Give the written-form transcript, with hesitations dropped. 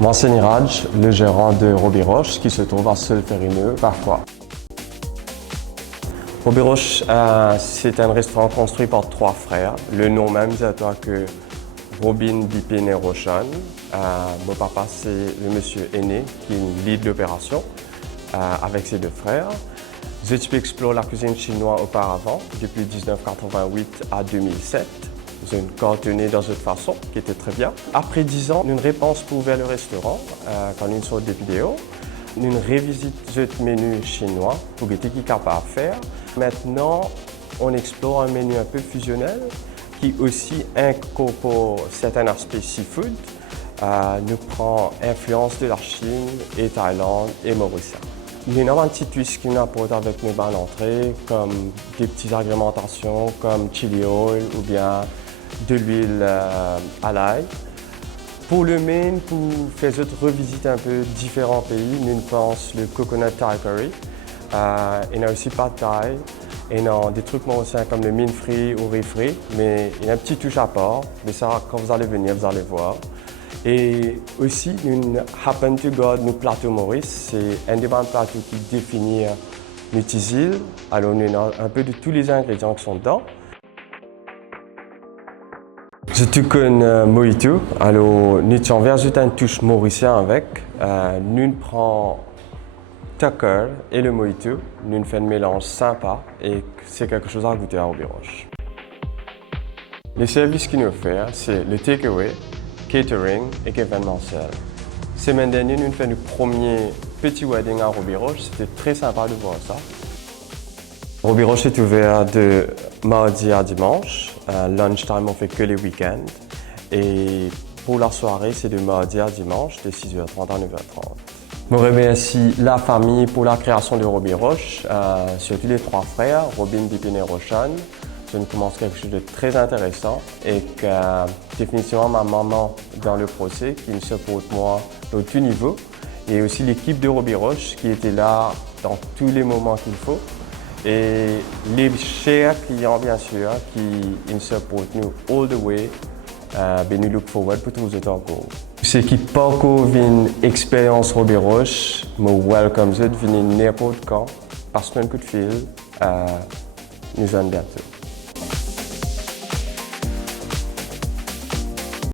Moi, c'est Niraj, le gérant de Robiroche, qui se trouve à Solferino, parfois. Robiroche, c'est un restaurant construit par trois frères. Le nom même, c'est toi que Robin Bipin et Roshan. Mon papa, c'est le monsieur aîné qui lead l'opération avec ses deux frères. J'ai exploré la cuisine chinoise auparavant, depuis 1988 à 2007. J'ai une cartonné dans cette façon, qui était très bien. Après 10 ans, une réponse pour ouvrir le restaurant, quand une sorte de vidéo. Une revisite du menu chinois pour goûter qui est capable à faire. Maintenant, on explore un menu un peu fusionnel qui aussi incorpore certains aspects seafood. Nous prend influence de la Chine et Thaïlande et Maurice. Il y a énormément de petits twists qu'on apporte avec nos bancs d'entrée, comme des petites agrémentations comme chili oil ou bien de l'huile à l'ail. Pour le main, pour faire revisiter un peu différents pays, nous pensons le coconut Thai curry. Il y a aussi pas de Thai. Il y a des trucs mauriciens comme le mine frit ou riz frit, mais il y a un petit touche à part. Mais ça, quand vous allez venir, vous allez voir. Et aussi, nous happen to God, nos plateaux Maurice, c'est un des plateaux qui définit notre île. Alors, nous avons un peu de tous les ingrédients qui sont dedans. Je te connais Mojito, alors nous avons ajouté une touche mauricien avec. Nous prenons Tucker et le Mojito, nous faisons un mélange sympa et c'est quelque chose à goûter à Robiroche. Les services qu'ils nous font, c'est le takeaway, catering et événementiel. Semaine dernière, nous faisons le premier petit wedding à Robiroche, c'était très sympa de voir ça. Robiroche est ouvert de mardi à dimanche. Lunchtime, on fait que les week-ends. Et pour la soirée, c'est de mardi à dimanche, de 6h30 à 9h30. Je remercie la famille pour la création de Robiroche, surtout les trois frères, Robin, Bipin et Roshan. Ça nous commence quelque chose de très intéressant et que définitivement ma maman dans le procès qui me supporte moi au tout niveau. Et aussi l'équipe de Robiroche qui était là dans tous les moments qu'il faut. Et les chers clients, bien sûr, qui nous supportent nous all the way, nous look forward pour tous les encore. Ceux qui parcourent une expérience Robiroche, me welcome, venez n'importe quand, passe-moi un coup de fil, nous allons bientôt.